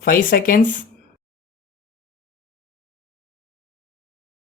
5 seconds.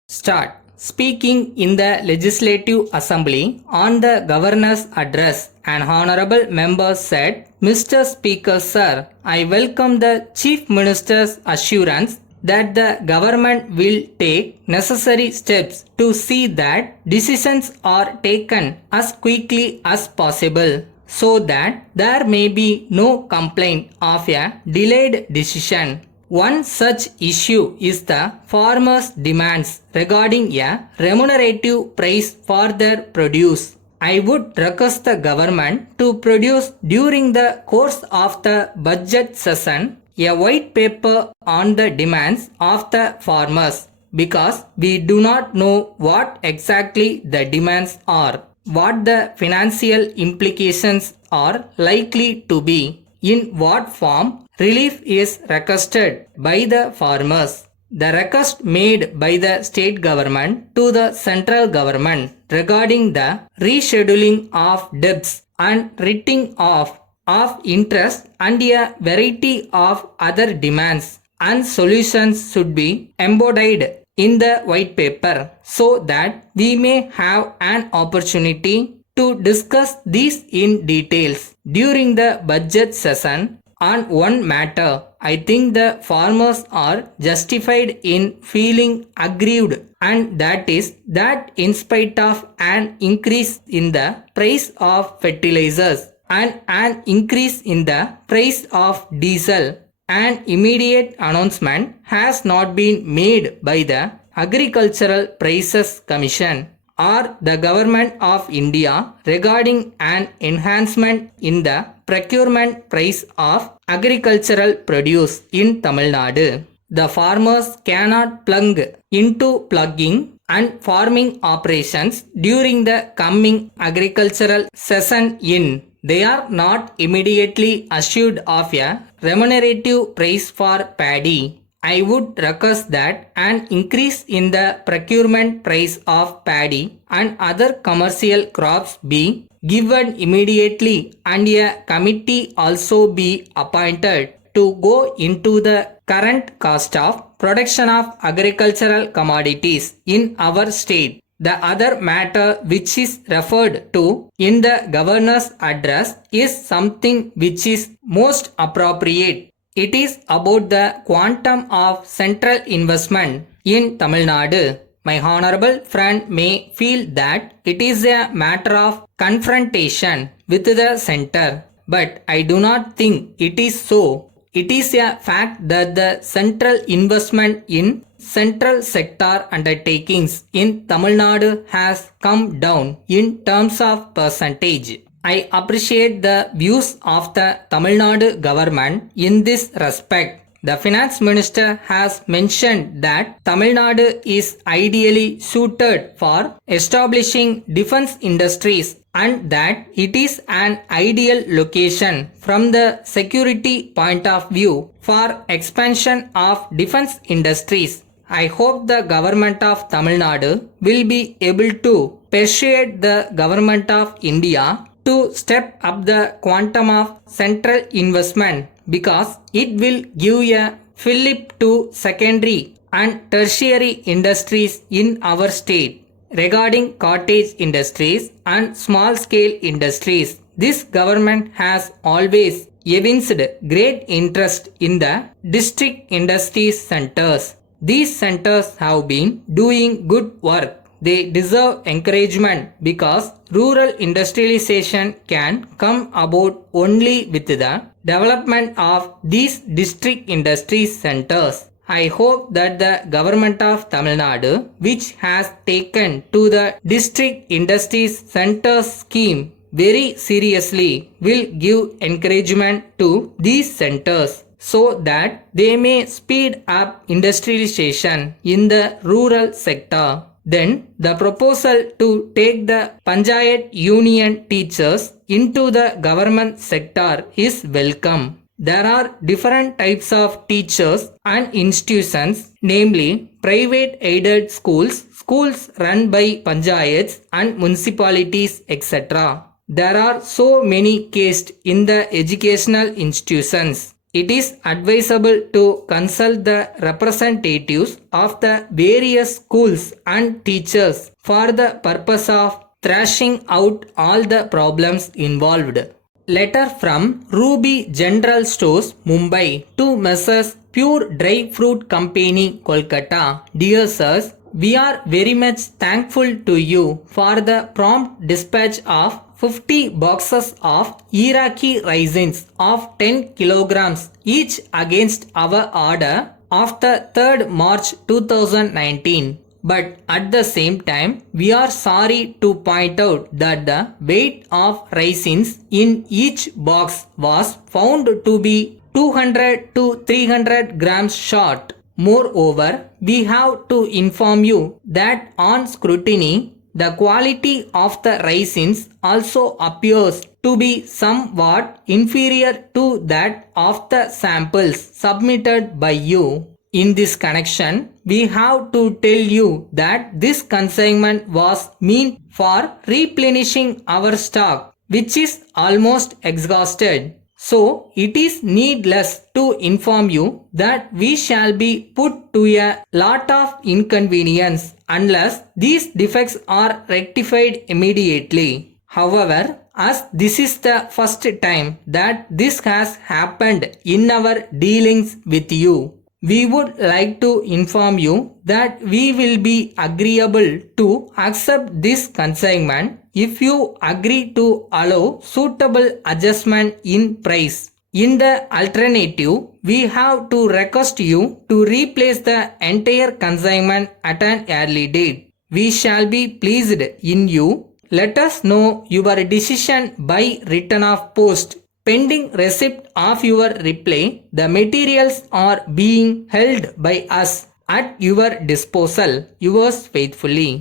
Start. Speaking in the Legislative Assembly on the Governor's address, an honorable member said, Mr. Speaker, sir, I welcome the Chief Minister's assurance that the government will take necessary steps to see that decisions are taken as quickly as possible so that there may be no complaint of a delayed decision. One such issue is the farmers' demands regarding a remunerative price for their produce. I would request the government to produce during the course of the budget session a white paper on the demands of the farmers because we do not know what exactly the demands are, what the financial implications are likely to be, in what form relief is requested by the farmers. The request made by the state government to the central government regarding the rescheduling of debts and writing off of interest and a variety of other demands and solutions should be embodied in the white paper so that we may have an opportunity to discuss these in details during the budget session. On one matter, I think the farmers are justified in feeling aggrieved, and that is that in spite of an increase in the price of fertilizers and an increase in the price of diesel, an immediate announcement has not been made by the Agricultural Prices Commission or the Government of India regarding an enhancement in the procurement price of agricultural produce in Tamil Nadu. The farmers cannot plunge into plugging and farming operations during the coming agricultural season in. They are not immediately assured of a remunerative price for paddy. I would request that an increase in the procurement price of paddy and other commercial crops be given immediately and a committee also be appointed to go into the current cost of production of agricultural commodities in our state. The other matter which is referred to in the governor's address is something which is most appropriate. It is about the quantum of central investment in Tamil Nadu. My honorable friend may feel that it is a matter of confrontation with the center, but I do not think it is so. It is a fact that the central investment in central sector undertakings in Tamil Nadu has come down in terms of percentage. I appreciate the views of the Tamil Nadu government in this respect. The finance minister has mentioned that Tamil Nadu is ideally suited for establishing defense industries and that it is an ideal location from the security point of view for expansion of defense industries. I hope the government of Tamil Nadu will be able to persuade the government of India to step up the quantum of central investment because it will give a fillip to secondary and tertiary industries in our state. Regarding cottage industries and small scale industries, this government has always evinced great interest in the district industries centers. These centers have been doing good work. They deserve encouragement because rural industrialization can come about only with the development of these district industries centers. I hope that the government of Tamil Nadu, which has taken to the district industries centers scheme very seriously, will give encouragement to these centers so that they may speed up industrialization in the rural sector. Then the proposal to take the Panchayat Union teachers into the government sector is welcome. There are different types of teachers and institutions, namely private aided schools, schools run by panchayats and municipalities, etc. There are so many caste in the educational institutions. it is advisable to consult the representatives of the various schools and teachers for the purpose of thrashing out all the problems involved. Letter from Ruby General Stores, Mumbai to Messrs. Pure Dry Fruit Company, Kolkata. Dear sirs, we are very much thankful to you for the prompt dispatch of 50 boxes of Iraqi raisins of 10 kilograms each against our order of the 3rd March 2019. But at the same time, we are sorry to point out that the weight of raisins in each box was found to be 200 to 300 grams short. Moreover, we have to inform you that on scrutiny, the quality of the raisins also appears to be somewhat inferior to that of the samples submitted by you. In this connection, we have to tell you that this consignment was meant for replenishing our stock, which is almost exhausted. So, it is needless to inform you that we shall be put to a lot of inconvenience unless these defects are rectified immediately. However, as this is the first time that this has happened in our dealings with you, we would like to inform you that we will be agreeable to accept this consignment if you agree to allow suitable adjustment in price. In the alternative, we have to request you to replace the entire consignment at an early date. We shall be pleased in you. Let us know your decision by return of post. Pending receipt of your reply, the materials are being held by us at your disposal. Yours faithfully.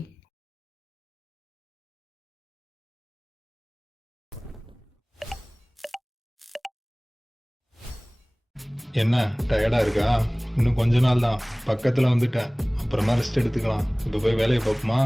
என்ன டயர்டா இருக்கா? இன்னும் கொஞ்ச நாள் தான், பக்கத்துல வந்துட்டேன். அப்புறமா ரெஸ்ட் எடுத்துக்கலாம். இப்போ போய் வேலையை பார்ப்போமா?